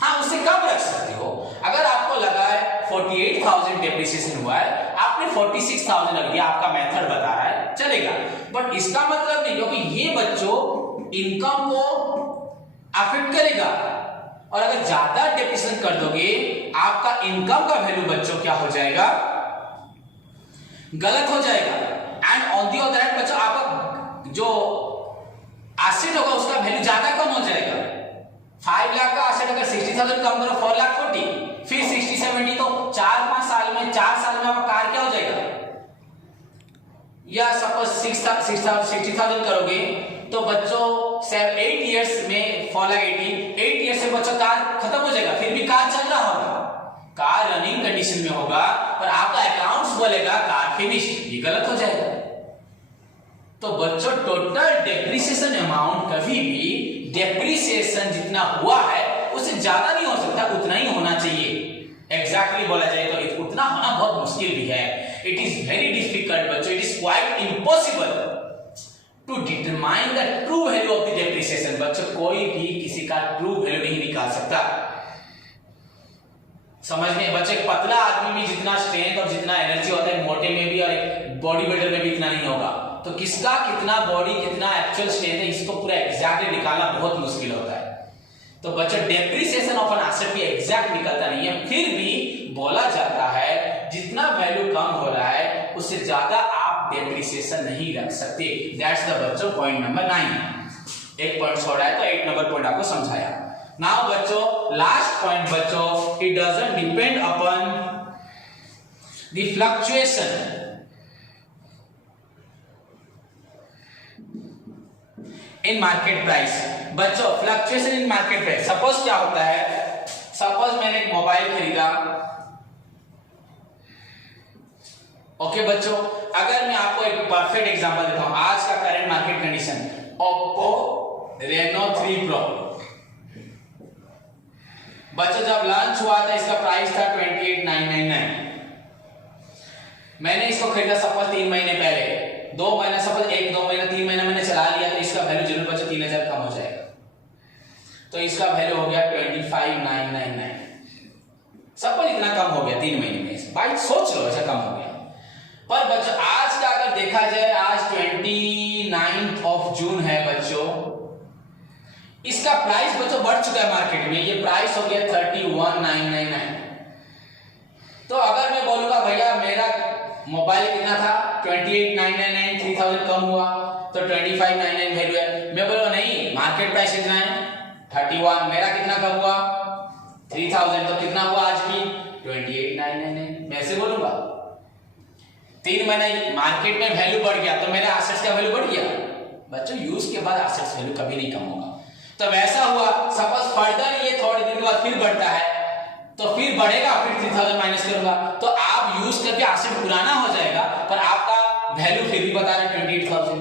हाँ, उससे कम रख सकते हो। अगर आपको लगा है 48,000 डेप्रिसिएशन हुआ है, आपने 46,000 रख दिया, आपका मेथड बता रहा है, चलेगा। बट इसका मतलब नहीं, क्योंकि ये बच्चों इनकम को अफेक्ट करेगा, और अगर ज्यादा डेप्रिसिएशन कर दोगे, आपका इनकम का वैल्यू बच्चों क्या हो जाएगा? गलत हो जाएगा। And on the other hand बच्चों, आपका जो एसेट होगा उसका वैल्यू ज्यादा कम हो जाएगा। 5 लाख का एसेट अगर 60,000 कम करो 4,40,000, फिर 60-70, तो 4-5 साल में 4 साल में आपका कार क्या हो जाएगा? या सपोज 60,000 करोगे तो बच्चों 8 इयर्स में 4,80,000, 8 इयर्स से बच्चों कार खत्म हो जाएगा, फिर भी कार चल रहा होगा, कार रनिंग कंडीशन में होगा, पर आपका अकाउंट्स बोलेगा कार फिनिश्ड। ये गलत हो जाएगा। तो बच्चों टोटल डेप्रिसिएशन अमाउंट कभी भी डेप्रिसिएशन जितना हुआ है उससे ज्यादा नहीं हो सकता, उतना ही होना चाहिए। एग्जैक्टली बोला जाए तो उतना होना बहुत मुश्किल भी है। इट इज वेरी डिफिकल्ट बच्चों, it is quite impossible to determine the true value of the depreciation. बच्चों कोई भी किसी का ट्रू वैल्यू नहीं निकाल सकता। समझ में बच्चे, पतला आदमी भी जितना स्ट्रेंथ और जितना एनर्जी होता है मोटे में भी, और एक बॉडी बिल्डर में भी इतना नहीं होगा। तो किसका कितना बॉडी, कितना एक्चुअल स्ट्रेंथ है, इसको पूरा एग्जैक्टली निकालना बहुत मुश्किल होता है। तो बच्चों डेप्रिसिएशन ऑफ एन एसेट भी एग्जैक्ट निकलता नहीं है, फिर भी बोला जाता है जितना वैल्यू कम हो रहा है उससे ज्यादा आप डेप्रिसिएशन नहीं रख सकते। दैट्स द बच्चों पॉइंट नंबर 9। एक पॉइंट छोड़ा है तो 8 नंबर पॉइंट आपको समझाया। नाउ बच्चों लास्ट पॉइंट बच्चों, it doesn't depend upon the fluctuation in market price. बच्चों fluctuation in market price, suppose क्या होता है, सपोज मैंने एक मोबाइल खरीदा। ओके बच्चों, अगर मैं आपको एक परफेक्ट एग्जांपल देता हूं, आज का current market condition, Oppo Reno 3 Pro बच्चों जब लॉन्च हुआ था इसका प्राइस था 28,999। मैंने इसको खरीदा सपोज 3 महीने पहले, 2 महीना सपोज 1-2 महीना 3 महीना मैंने चला लिया, तो इसका वैल्यू जरूर बच्चों 3,000 कम हो जाएगा। तो इसका वैल्यू हो गया 25,999। सपोज इतना कम हो गया 3 महीने में, भाई सोच लो ऐसा कम हो गया। पर बच्चों आज का अगर देखा जाए, आज 29 जून है बच्चों, इसका प्राइस बच्चों बढ़ चुका है मार्केट में, ये प्राइस हो गया 31,999। तो अगर मैं बोलूंगा भैया मेरा मोबाइल कितना था 28,999, 3,000 कम हुआ तो 25,999 वैल्यू है। मैं बोलूंगा नहीं मार्केट प्राइस कितना है 31, मेरा कितना कम हुआ 3,000, तो कितना हुआ आज की 28,999। मैं ऐसे बोलूंगा। 3 महीने मार्केट में वैल्यू बढ़ गया तो मेरा एसेट्स का वैल्यू बढ़ गया। बच्चों यूज के बाद एसेट्स वैल्यू कभी नहीं कम होगा। तो वैसा हुआ, सपोज फर्दर ये थोड़े दिन के बाद फिर बढ़ता है, तो फिर बढ़ेगा, फिर 3,000 माइनस करूंगा, तो आप यूज करके एसेट पुराना हो जाएगा, पर आपका वैल्यू फिर भी बता रहा है 28,000,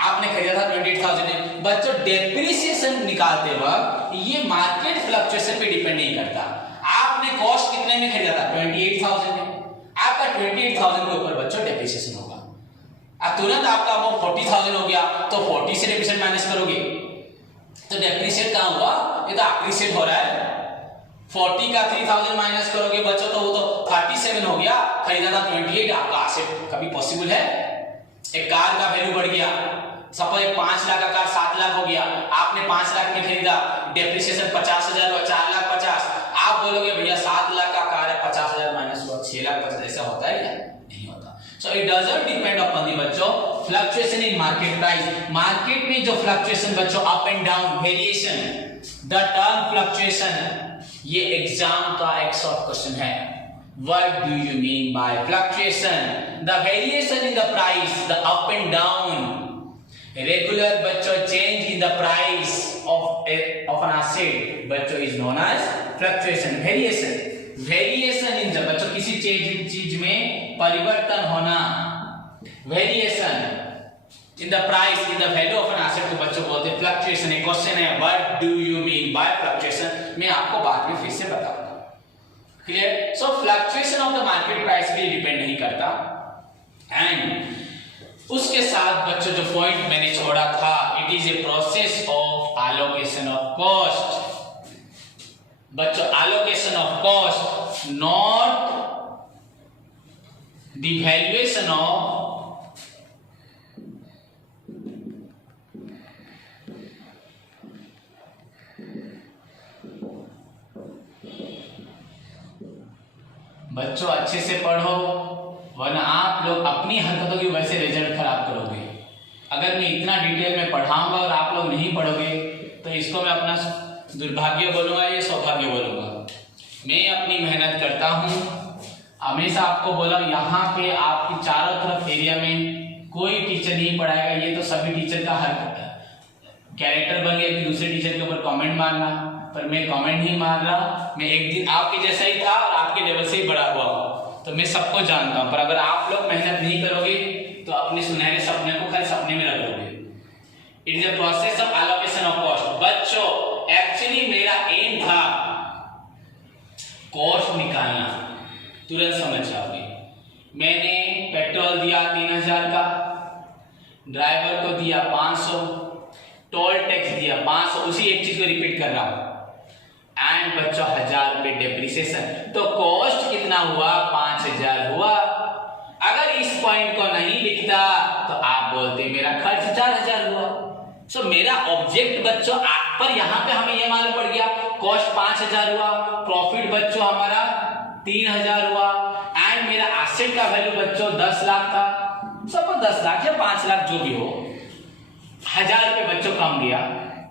आपने खरीदा था 28,000 है। बच्चों डेप्रिसिएशन निकालते वक्त ये मार्केट फ्लक्चुएशन पे डिपेंड नहीं करता। आपने कॉस्ट कितने में खरीदा था 28,000 में, आपका 28,000 के ऊपर बच्चों डेप्रिसिएशन होगा। अब तुरंत आपका अमाउंट 40,000 हो गया तो 40 से डेप्रिसिएशन माइनस करोगे तो डेप्रिसिएट कहां हुआ, ये तो अप्रिशिएट हो रहा है। 40 का 3,000 माइनस करोगे बच्चों तो वो तो 37 हो गया, खरीदा था 28, आपका एसेट कभी पॉसिबल है। एक कार का वैल्यू बढ़ गया, सपोज 5 लाख का कार 7 लाख हो गया, आपने 5 लाख में खरीदा, डेप्रिसिएशन 50,000 हुआ, 4,50,000। आप बोलोगे भैया 7 लाख का कार है 50,000 माइनस हुआ 6,50,000, ऐसा होता है क्या? नहीं होता। So it doesn't depend upon the बच्चों fluctuation in market price. Market में जो फ्लक्चुएशन बच्चों up and down variation, the term fluctuation ये एग्जाम का एक शॉर्ट क्वेश्चन है। What do you mean by fluctuation? The variation in the price, the up and down, regular बच्चों change in the price of an asset बच्चों is known as fluctuation. Variation in the बच्चों किसी चीज में परिवर्तन होना, variation in the price, in the value of an asset को बच्चों बोलते हैं fluctuation। एक क्वेश्चन है what do you mean by fluctuation, मैं आपको बाद में फिर से बताऊंगा। Clear? So fluctuation of the market price पे डिपेंड नहीं करता। एंड उसके साथ बच्चों जो पॉइंट मैंने छोड़ा था, it is a process of allocation of cost. बच्चों allocation of cost, not the valuation of बच्चों अच्छे से पढ़ो, वरना आप लोग अपनी हरकतों की वजह से रिजल्ट खराब करोगे। अगर मैं इतना डिटेल में पढ़ाऊंगा और आप लोग नहीं पढ़ोगे तो इसको मैं अपना दुर्भाग्य बोलूंगा, ये सौभाग्य बोलूंगा। मैं अपनी मेहनत करता हूँ, हमेशा आपको बोला यहाँ पे आपकी चारों तरफ एरिया में कोई टीचर नहीं पढ़ाएगा। ये तो सभी टीचर का हर कैरेक्टर बन गया कि दूसरे टीचर के ऊपर कमेंट मारना, पर मैं कमेंट नहीं मार रहा। मैं एक दिन आपके जैसा ही था और आपके लेवल से ही बड़ा हुआ हूँ, तो मैं सबको जानता हूँ। पर अगर आप लोग मेहनत नहीं करोगे तो अपने सुनहरे सपने को खाली सपने में रखोगे। It is a process of allocation of cost. बच्चों एक्चुअली मेरा एम था कॉस्ट निकालना, तुरंत समझ जाओगे। मैंने पेट्रोल दिया 3000 का, ड्राइवर को दिया 500, टोल टैक्स दिया 500, उसी एक चीज को रिपीट कर रहा हूं। एंड बच्चों 1000 रुपए डेप्रिसिएशन, तो कॉस्ट कितना हुआ? 5000 हुआ। अगर इस पॉइंट को नहीं लिखता तो आप बोलते मेरा खर्च 4000 हुआ। सो मेरा ऑब्जेक्ट बच्चों पर यहाँ पे हमें यह मालूम पड़ गया कॉस्ट 5000 हुआ, प्रॉफिट बच्चों हमारा 3000 हुआ, एंड मेरा एसेट का वैल्यू बच्चों 10 लाख था। सपोज 10 लाख या 5 लाख जो भी हो, 1000 रुपए बच्चों कम गया।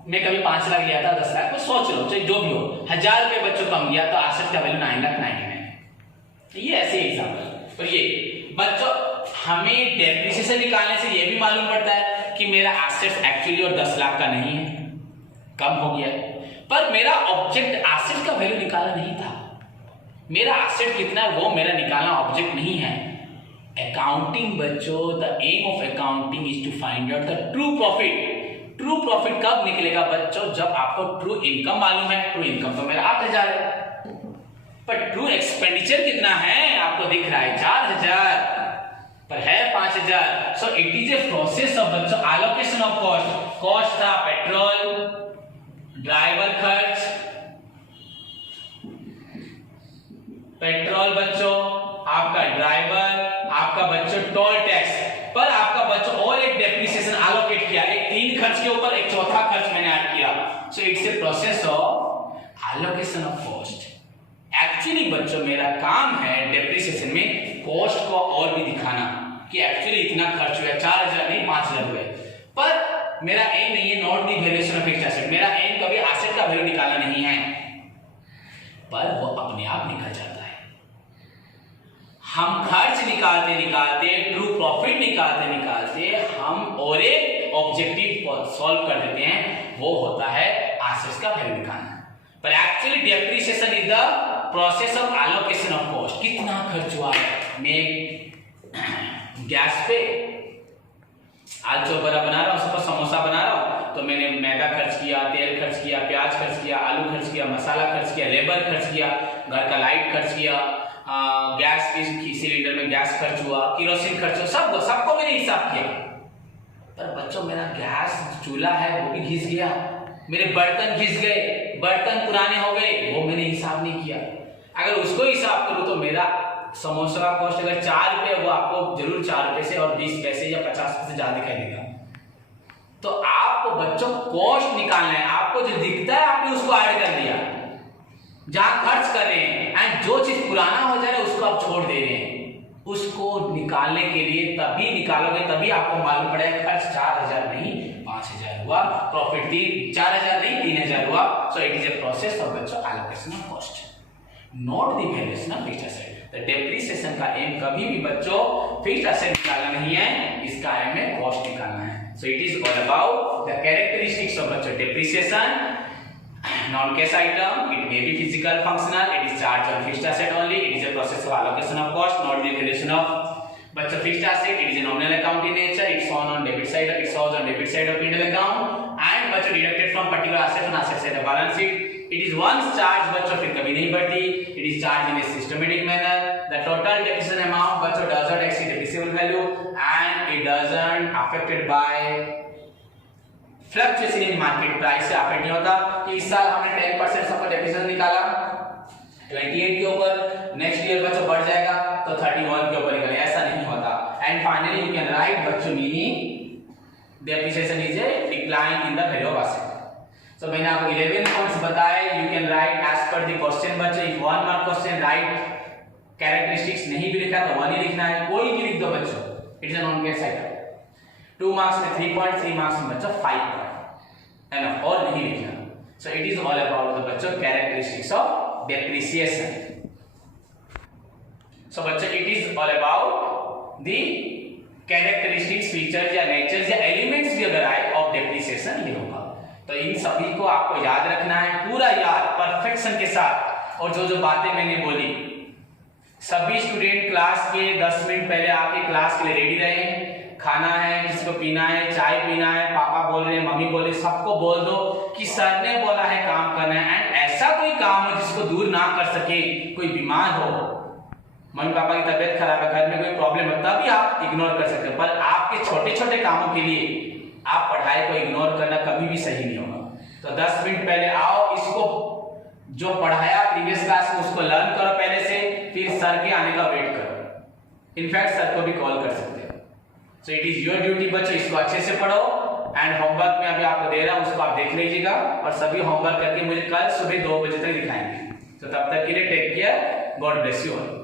मैं कभी 5 लाख लिया था, 10 लाख, तो सोच लो चाहे जो भी हो, 1000 रुपए बच्चों कम गया तो एसेट का वैल्यू 9,99,000। ये ऐसे एग्जाम्पल। और ये बच्चों हमें डेप्रिसिएशन निकालने से ये भी मालूम पड़ता है कि मेरा एसेट एक्चुअली और 10 लाख का नहीं है, कम हो गया है। पर मेरा ऑब्जेक्ट एसेट का वैल्यू निकालना नहीं था। मेरा एसेट कितना है वो मेरा निकालना ऑब्जेक्ट नहीं है। अकाउंटिंग बच्चों, the aim of accounting is to find out the true profit. True profit कब निकलेगा बच्चों? जब आपको ट्रू इनकम मालूम है। ट्रू इनकम तो मेरा 8000 है, पर ट्रू एक्सपेंडिचर कितना है आपको दिख रहा है 4000, पर है 5000। सो it is a process of बच्चों एलोकेशन ऑफ कॉस्ट। कॉस्ट था पेट्रोल, ड्राइवर खर्च, पेट्रोल बच्चों आपका ड्राइवर, आपका बच्चों टोल टैक्स, पर आपका बच्चों और एक डेप्रिसिएशन एलोकेट किया। एक 3 खर्च के ऊपर एक चौथा खर्च मैंने ऐड किया। So it's a process of allocation of cost. Actually बच्चों मेरा काम है डेप्रिसिएशन में कॉस्ट को और भी दिखाना कि एक्चुअली इतना खर्च हुआ, 4000 नहीं 5000 हुए। पर मेरा एम नहीं है not the valuation of fixed asset. मेरा एम कभी एसेट का वैल्यू निकालना नहीं है, पर वो अपने आप निकल जाता है। हम खर्च निकालते निकालते, ट्रू प्रॉफिट निकालते निकालते हम और एक ऑब्जेक्टिव सॉल्व कर देते हैं, वो होता है एसेट्स का वैल्यू निकालना। पर actually depreciation is the process of allocation of cost. कितना खर्च हुआ है? मैं गैस पे आलू चौबरा बना रहा हूँ, सपोज समोसा बना रहा हूँ, तो मैंने मैदा खर्च किया, तेल खर्च किया, प्याज खर्च किया, आलू खर्च किया, मसाला खर्च किया, लेबर खर्च किया, घर का लाइट खर्च किया, गैस की सिलेंडर में गैस खर्च हुआ, केरोसिन खर्च हुआ, सबको मैंने हिसाब किया। पर बच्चों मेरा गैस चूल्हा है वो भी घिस गया, मेरे बर्तन घिस गए, बर्तन पुराने हो गए, वो मैंने हिसाब नहीं किया। अगर उसको हिसाब करूं तो मेरा समोसा का कॉस्ट अगर 4 रुपए, वो आपको जरूर 4 रुपए से और 20 पैसे या 50 पैसे ज्यादा दिखाई देगा। तो आपको बच्चों कॉस्ट निकालना है, आपको जो दिखता है आपने उसको ऐड कर दिया, जहां खर्च कर रहे हैं, एंड जो चीज पुराना हो जा रहा है उसको आप छोड़ दे रहे हैं। उसको निकालने के लिए तभी निकालोगे, तभी आपको मालूम पड़ेगा खर्च 4000 नहीं 5000 हुआ, प्रॉफिट 4000 नहीं 3000 हुआ। So it is a process of बच्चों allocation of cost. Not the valuation of fixed asset. तो डेप्रिसिएशन का एम कभी भी बच्चों फिक्स्ड एसेट निकालना नहीं है, इसका एम है कॉस्ट निकालना है. So it is all about the characteristics of बच्चों depreciation. Non-cash item, it may be physical, functional, it is charged on fixed asset only, it is a process of allocation of cost, not the valuation of but fixed asset. It is a nominal account in nature, it's shown on debit side, it's shown on debit side of P&L account and but deducted from particular asset on asset side of balance sheet. It is once charged बच्चों फिर कभी नहीं बढ़ती, it is charged in a systematic manner. The total depreciation amount बच्चों does not exceed depreciable value and it doesn't affected by fluctuation in market price से affect नहीं होता कि इस साल हमने 10% सबका डेप्रिसिएशन निकाला 28 के ऊपर, नेक्स्ट ईयर बच्चों बढ़ जाएगा तो 31 के ऊपर निकले, ऐसा नहीं होता. And finally you can write बच्चों meaning depreciation is a decline in the value of asset. So मैंने आपको 11 पॉइंट्स बताए. You can write as per the question बच्चों. If 1 mark question write characteristics नहीं भी लिखा तो 1 ही लिखना है, कोई भी लिख दो बच्चों, it is a non cash item. 2 marks में 3 पॉइंट, 3 मार्क्स में बच्चों 5 पॉइंट एनफ और नहीं लिखना. सो it is all about the बच्चों कैरेक्टरिस्टिक्स ऑफ डेप्रिसिएशन. सो बच्चों it is all about the characteristics, features या नेचर्स या एलिमेंट्स भी अगर आए ऑफ डेप्रिसिएशन ये होगा. तो इन सभी को आपको याद रखना है, पूरा याद परफेक्शन के साथ. और जो जो बातें मैंने बोली सभी स्टूडेंट क्लास के 10 मिनट पहले आके क्लास के लिए रेडी रहे. खाना है, किसी को पीना है, चाय पीना है, पापा बोल रहे हैं, मम्मी बोल रहे हैं, सबको बोल दो कि सर ने बोला है काम करना है. एंड ऐसा कोई काम हो जिसको दूर ना कर सके, कोई बीमार हो, मम्मी पापा की तबीयत खराब है, घर में कोई प्रॉब्लम है, तभी आप इग्नोर कर सकते हो. पर आपके छोटे छोटे कामों के लिए आप पढ़ाई को इग्नोर करना कभी भी सही नहीं होगा. तो 10 मिनट पहले आओ, इसको जो पढ़ाया प्रीवियस क्लास में उसको लर्न करो पहले से, फिर सर के आने का वेट करो. इनफैक्ट सर को भी कॉल कर सकते हो. सो इट इज योर ड्यूटी बच्चों, इसको अच्छे से पढ़ो. एंड होमवर्क में अभी आपको दे रहा हूं, उसको आप देख लीजिएगा और सभी होमवर्क करके मुझे कल सुबह 2 बजे तक दिखाएंगे. तो तब तक के लिए take care, God bless you all.